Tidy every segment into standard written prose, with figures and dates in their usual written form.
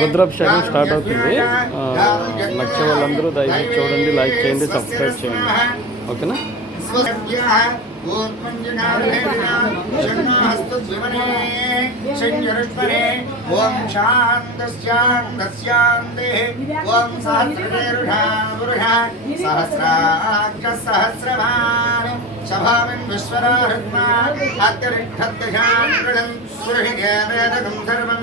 రుద్రాభిషేకం స్టార్ట్ అవుతుంది. నచ్చే వాళ్ళందరూ దయచేసి చూడండి, లైక్ చేయండి, సబ్స్క్రైబ్ చేయండి. ఓకేనా? ఓం శాంతస్యాంతస్యాందే ఓం సహస్రాక్షసహస్రవాన్ శభావిన్ విశ్వరాహృత్మా అత్యరిక్షద్దశాంకృతం సురహిదేవేదకం సర్వం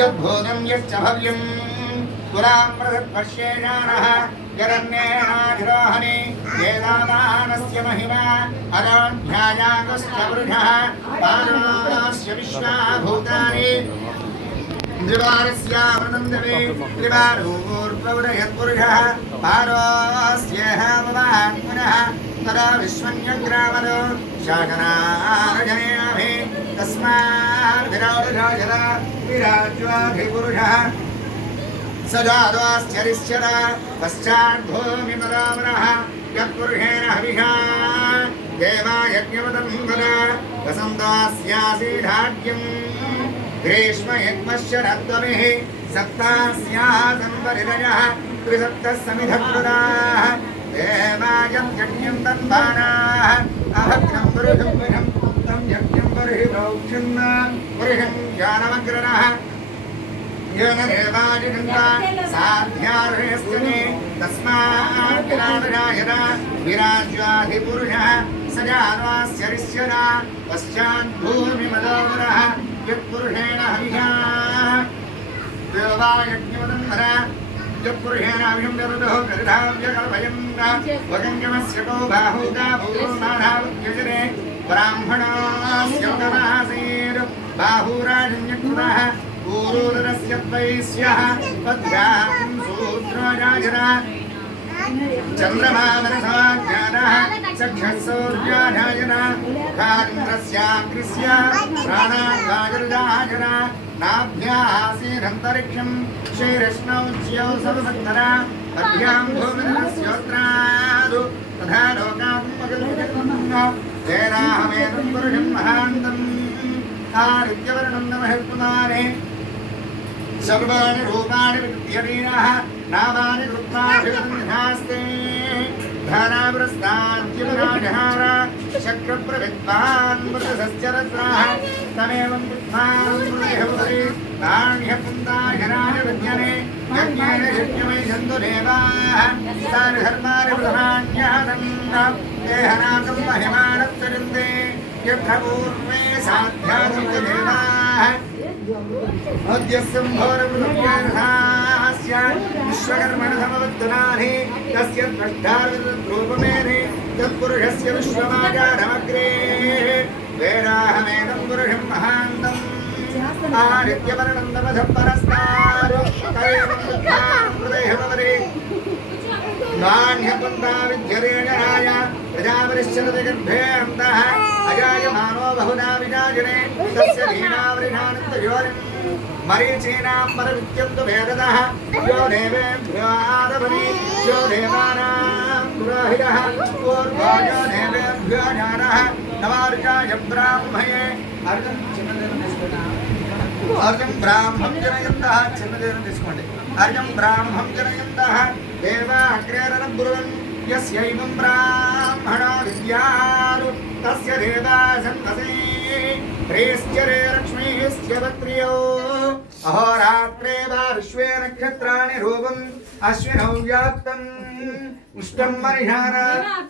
యద్భూతం యచ్చ భవ్యం పురాం ప్రదత్పశ్యేషానః జగన్నేనాధిరోహణి వేదాదానస్య మహిమా అరాధ్యాయాగస్య వృషః పారాస్య విశ్వాభూతాని ద్వివారస్యావృతందవే త్రివారోర్వృడయత్పురుషः పారోస్యేహ భవాత్మనः తదా విశ్వన్యగ్రామదో శాసనారజనేయాభి తస్మాద్విరాజరాజర విరాజ్వాధిపురుషः సజాదోశ్చరిష్యర పశ్చాద్భూమిపదామనః యత్పురుషేణ హవిషా దేవాయజ్ఞవదం వద వసంతోస్యాసీఢాఢ్యం గ్రీష్మయజ్ఞశ్చరద్వమిః సప్తాస్యాసంవరిరయः త్రిసప్తः సమిధప్రదాः దేవాయం యజ్ఞం తన్వానాः అభద్రం పురుషం విషం తం యజ్ఞం బర్హి ప్రోక్షన్న పురుషం జ్ఞానమగ్రనः येन देवादिगन्धा साध्यार्हस्यने तस्मात् विराजरायदा विराज्याधिपुरुषः सजानवास्यरिष्यदा पश्चाद्भूमिमदोदरः यत्पुरुषेण हविषा देवायज्ञवदन्धरा यत्पुरुषेण हविषं दरुदो गरुधाव्यकल्पयन् वगङ्गमस्य को बाहुदा भूर्माधावत्यजरे ब्राह्मणस्य उदमासीत् बाहुराजन्यकृतः पूर्वरस्य वैश्यः पद्यां सूत्रराजरा चन्द्रमामनसाज्ञानः चक्षुसौर्याधायना मुखान्द्रस्याग्रस्य प्राणागाजरदाजरा नाभ्यासीदन्तरिक्षं श्रीरश्नौच्यौ सर्वभक्तरा अभ्यां भूमिरस्योत्रादु तथा लोकात्मकल्पजन्म वेदाहमेनं पुरुषं महान्तम् आदित्यवर्णं नमःत्वमाने सर्वाणि रूपाणि विद्यमानः नामानि कृत्वाभिवन्धास्ते धनावृस्ताद्यमराजहार शक्रप्रविद्वान् मृतसश्चरस्राः तमेवं विद्वान् मृदेहवदे नाण्यपुन्दायनाय विद्यने यज्ञेन यज्ञमयि सन्तु देवाः तानि धर्माणि प्रधान्यादन्त देहनाकं महिमानश्चरन्ते यत्र पूर्वे साध्यादं देवाः अद्यस्यम्भोरमृतव्यानहास्य विश्वकर्मणसमवत्तनानि तस्य द्रष्टारूपमेने तत्पुरुषस्य विश्वमाजारमग्रे वेदाहमेनं पुरुषं महान्तम् आदित्यवर्णं नमः परस्तारु तदेवं हृदयभवरे नान्यपुन्ता विद्यतेजराय प्रजापरिश्चरति गर्भे अन्तः अजायमानो बहुधा विजाजने तस्य दीनावृषानन्दज्योतिम् मरीचीनां परविद्यन्तु वेदतः यो देवेभ्यो आदभति यो देवानां पुरोहितः पूर्वो यो देवेभ्यो जानः नवार्चाय ब्राह्मये अर्जं ब्राह्मं जनयन्तः चिन्नदेनं తీసుకోండి अर्जं ब्राह्मं जनयन्तः देवा अग्रेरनं ब्रुवन् यस्यैवं ब्राह्मणो विद्यालु तस्य देवा सन्तसे प्रेश्चरे लक्ष्मीश्च पत्र्यो अहोरात्रे वार्ष्वे नक्षत्राणि रूपम् अश्विनौ व्याप्तम् उष्टं मरिहार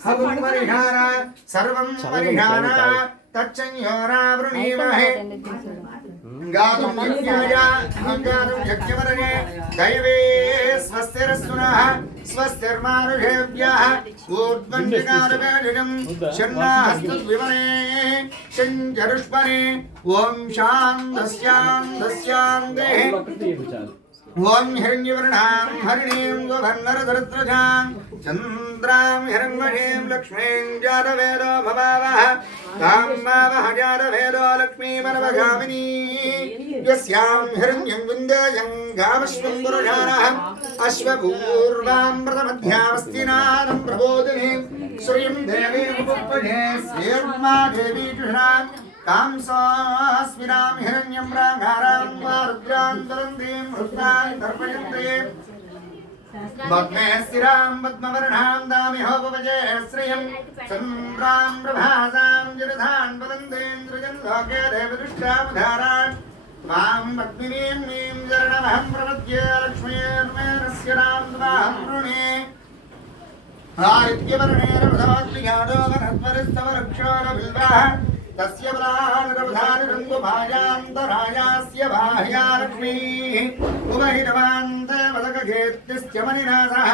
हवं मरिहार सर्वं मरिहार तच्चन्योरावृणीमहे गातुं यज्ञवरणे दैवे स्वस्तिरस्तुनः स्वस्तिर्मानुषेभ्यः ऊर्ध्वञ्जनारवेदिनं शन्नास्तद्विमने शञ्जरुष्पने ॐ शान्तस्यान्दस्यान्देः ॐ हिरण्यवर्णां हरिणीं गोभर्णरधरध्वजां चन्द्रां हिरण्मयीं लक्ष्मीं जातवेदो भवावः तां मावः जातवेदो लक्ष्मीमनवगामिनी यस्यां हिरण्यं विन्देयं गावश्वं पुरुषाणः अश्वपूर्वामृतमध्यामस्तिनादं प्रबोधिनीं श्रियं देवीमुपपदे श्रीर्मा देवी जुषां कांसास्मिनां हिरण्यं प्राङ्गारां वा रुद्रां ज्वलन्तीं रुद्रां तर्पयन्ते पद्मे स्थिरां पद्मवर्णां दामिहोपवजे श्रियं चन्द्रां प्रभासां जलधान् वदन्तेन्द्रजन् लोके देवदुष्टामुधारान् त्वां पद्मिनीं नीं चरणमहं प्रपद्ये लक्ष्मीर्मेनस्य नाम त्वाहं वृणे आदित्यवर्णेरवधाग्निघातो वनस्पतिस्तववृक्षोरबिल्वः तस्य बलानिरवधानिरङ्गुभायान्तरायास्य बाह्या लक्ष्मीः उभहितवान्ते वदककीर्तिश्च मणिनाथः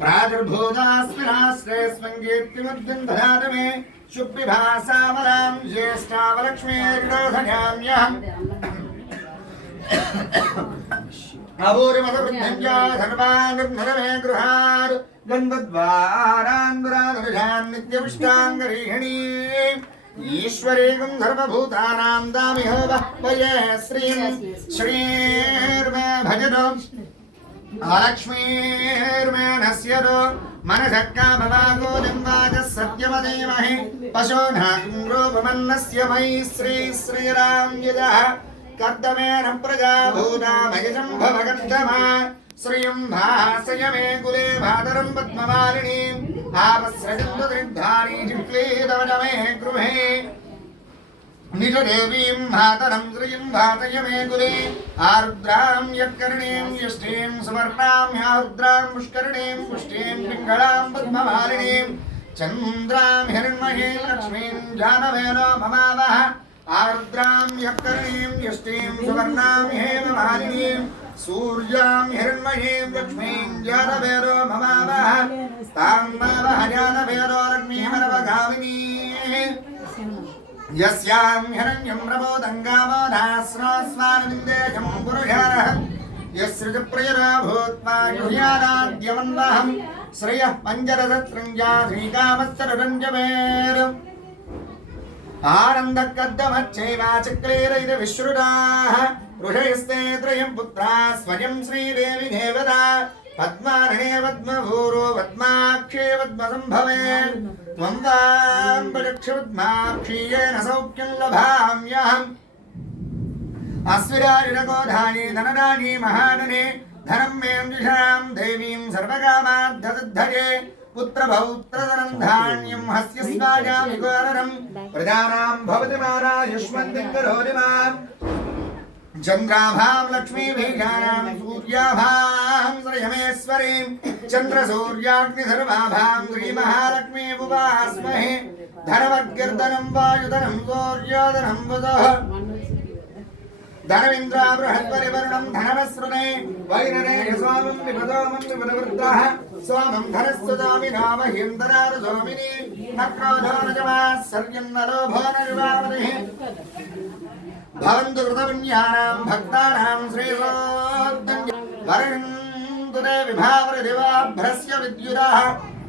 प्रादुर्भूतास्मिनाश्रयस्मिन् कीर्तिमुद्दिं ददातु मे शुभ्रिभासामलां ज्येष्ठावलक्ष्मीर्गोधन्याम्यहम् अपूर्वमतवृद्धं च सर्वानुर्नरमे गृहात् गन्धद्वारान्धराधनुषान् नित्यपुष्टाङ्गरीहिणी ईश्वरीं सर्वभूतानां दामिहो वह्वये श्रीं श्रीर्मे भजतो अलक्ष्मीर्मे नश्यतो मनसः कामवागो निम्बाजः सत्यमधीमहि पशूनां रूपमन्नस्य मयि श्री श्रीराम यजः कर्दमेन प्रजाभूता भयजं भवकर्दमा श्रियं भासय मे कुले भादरं पद्ममालिनीम् आपस्रजन्तु त्रिग्धानी चिक्लीतवच मे गृहे निजदेवीं मातरं श्रियं भासय मे कुले आरुद्रां यत्कर्णीं यष्टीं सुवर्णां ह्यारुद्रां पुष्करणीं पुष्टीं पिङ्गळां पद्ममालिनीं चन्द्रां हिरण्मयीं लक्ष्मीं जानवेनो ममावः आरुद्रां यत्कर्णीं यष्टीं सुवर्णां हेममालिनीं सूर्यां हिरण्मयीं लक्ष्मीं जानवेनो ममावः तां मावः जानवेनो लक्ष्मीमनवगामिनी यस्यां हिरण्यं प्रबोधङ्गामोधास्रास्वानविन्देशं पुरुषारः यस्सृजप्रियरा भूत्वा युह्यादाद्यमन्वहं श्रियः पञ्चरसत्सृञ्जा श्रीकामस्तररञ्जवेर् आनन्दकद्दमच्चैवाचक्रेरैर विश्रुताः ऋषयस्ते त्रयं पुत्राः स्वयं श्रीदेवी देवता पद्मारणे पद्मभूरो पद्माक्षे पद्मसम्भवे त्वं वाम्बलक्षपद्माक्षीयेन सौख्यं लभाम्यहम् अस्विराजिरगोधानि धनराजी महानने धनं मे जुषां देवीं सर्वकामाद्धसिद्धये पुत्रपौत्रधनं धान्यं हस्यस्वाजामि गोररं प्रजानां भवति मारायुष्मन्तिं करोति माम् चन्द्राभां लक्ष्मीबीजानां सूर्याभां श्रियमेश्वरीं चन्द्रसूर्याग्निसर्वाभां श्रीमहालक्ष्मीमुपास्महे धनमग्र्धनं वायुधनं सूर्योधनं बुधः धनमिन्द्रा बृहस्पतिवर्णं धनवस्रुने वैरणे स्वामं विपदोमं विपदवृद्धः स्वामं धनस्सुदामि नामह्यन्तरार स्वामिनि न क्रोधो न जमाः सर्यं न लोभो न युवामनिः भवन्तु कृतपुण्यानां भक्तानां श्रीसोत्तम वरन्तु ते विभावरदिवाभ्रस्य विद्युतः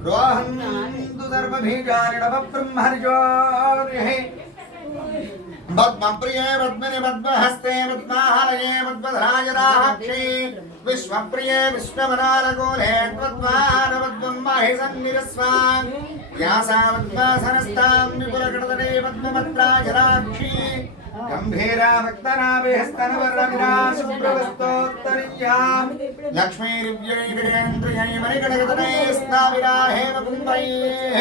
रोहन्तु सर्वबीजानि नवब्रह्मर्योः पद्मप्रिये पद्मिनि पद्महस्ते पद्मालये पद्मधराजराक्षी विश्वप्रिये विश्वमनालकोले त्वद्वारपद्मं महि सन्निरस्वान् व्यासा पद्मासनस्तां विपुलकृतने पद्मपत्राजराक्षी गम्भीरा भक्तनाभिहस्तनवरमिना सुप्रवस्तोत्तरीयां लक्ष्मीर्व्यै विरेन्द्रियै मणिगणगतनै स्नाविराहेव कुम्भैः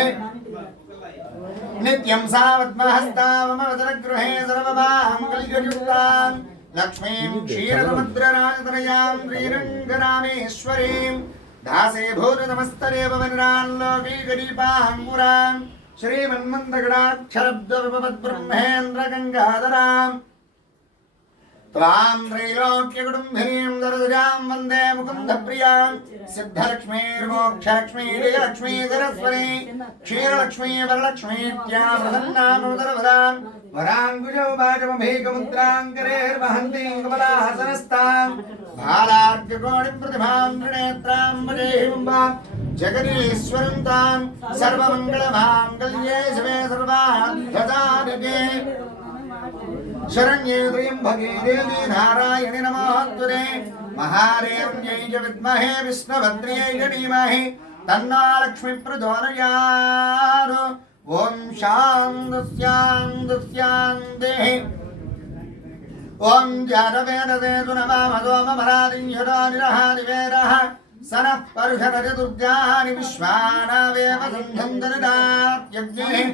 नित्यं सा पद्महस्ता मम वदनगृहे सर्वमाङ्गल्ययुक्तां लक्ष्मीं क्षीरसमुद्रराजतनयां श्रीरङ्गरामेश्वरीं दासे भूतनमस्तरे भवनराल्लोकीगरीपाङ्कुरां श्रीमन्मन्दगडाक्षरब्दविपद्ब्रह्मेन्द्रगङ्गाधरां त्वां त्रैलोक्यकुटुम्बिनीं दरदजां वन्दे मुकुन्दप्रियां सिद्धलक्ष्मीर्मोक्षलक्ष्मी जयलक्ष्मी सरस्वती क्षीरलक्ष्मी वरलक्ष्मीत्या प्रसन्नामुदरवदां वराङ्कुशौ वाचमभीकमुद्राङ्करेर्वहन्तीं कमलाहसनस्तां भालार्ककोटिप्रतिभां त्रिनेत्रां वजेहिम्बां जगदीश्वरं तां सर्वमङ्गलमाङ्गल्ये शिवे सर्वार्थसाधिके शरण्ये त्र्यम्बके देवी नारायणि नमोस्तुते महादेव्यै च विद्महे विष्णुभद्र्यै च धीमहि तन्नो लक्ष्मी प्रचोदयात् ఓం శాంతి ఓం జాతవేదసేతు నమామసోమరాదింహరానిరహానివేరః సనః పరుషరతి దుర్గాని విశ్వానావేవ సంధందరిదాత్యగ్నిః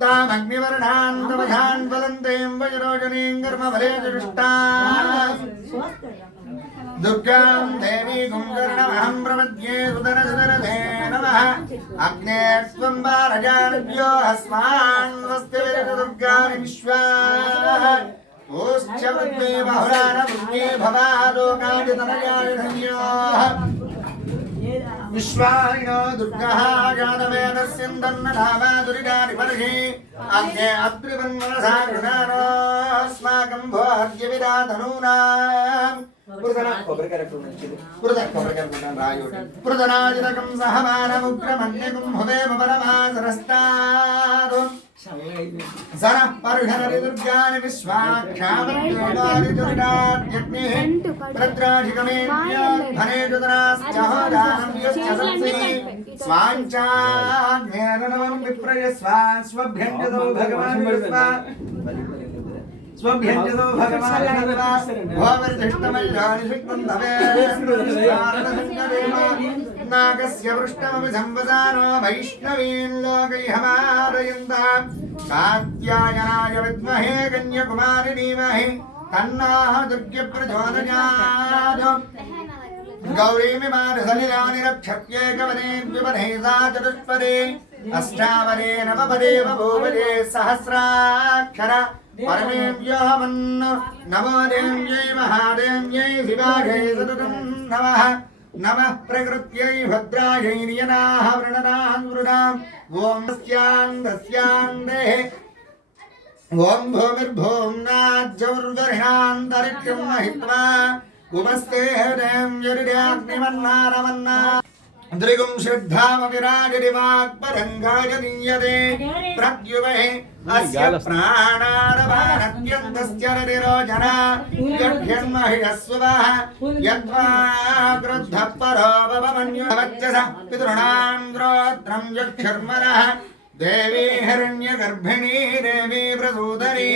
తామగ్నివర్ణాన్ తమధాన్ ఫలంతేం వజ్రోజనీం కర్మఫలే దృష్టాః దుర్గాం దేవీగుం కర్ణమహం ప్రపద్యే సుదరసుదరదే నమః అగ్నే త్వం వారజానభ్యో అస్మాన్ స్వస్తి దుర్గాని విశ్వాః ఓశ్చ వృద్ధ్వే బహుళాన వృద్ధ్వే భవాలోకాని తనయాని ధన్యోః విశ్వాయినో దుర్గః జాతవేదస్యందన్నధామాదురిడాని పర్హి అగ్నే అత్రివన్మనసా కృణానోస్మాకం భోర్య విరాధనూనాం పృథనాజితకం సహమానముగ్రమన్యకం హువేమ పరమాసరస్తాదం సనః పరుషనరి దుర్గాని విశ్వాక్షామత్యోగాని దురిడాద్యగ్నిః రుద్రాధికమేభ్యోధనేదుదరాశ్చహోదానం యశ్చ సంసి స్వాంచాగ్నేరణవం విప్రయస్వ స్వభ్యంజతో భగవాన్ విశ్వా స్వభ్యంజతో భగవాన్ విశ్వా భోవర్ధిష్టమయ్యాని శుక్తం భవేత్స్వారణసంగదేవ నాగస్య పృష్టమపి సంవసానో వైష్ణవీన్ లోకైహమారయంతాం కాత్యాయనాయ విద్మహే కన్యకుమారి ధీమహి తన్నాః దుర్గ్య ప్రచోదయాత్ గౌరీమిమానసలిలాని రక్షత్యేకవనే ద్విపదే సా చతుష్పదే అష్టావదే నవపదే బభూవదే సహస్రాక్షర పరమేభ్యోహమన్న నమో దేవ్యై మహాదేవ్యై శివాయై సతతం నమః నమః ప్రకృత్యై భద్రాయై నియనాః వృణనాః వృణాం ఓం స్యాందస్యాందే ఓం భూమిర్భూమ్నాజ్జౌర్వరిణాन्तరిక్షం మహిత్వా ఉపస్తే హృదయం యరిడాగ్నిమన్నారమన్నా త్రిగుం శ్రద్ధామవిరాజరివాక్పరంగాయ నియతే ప్రత్యువే అస్య ప్రాణారవానత్యంతస్య రతిరోజన యభ్యన్మహిషస్వః యత్వా క్రుద్ధః పరో భవమన్యువచ్చస పితॄణాం శ్రోత్రం యక్షర్మణః దేవీ హిరణ్యగర్భిణీ దేవీ ప్రసూదరీ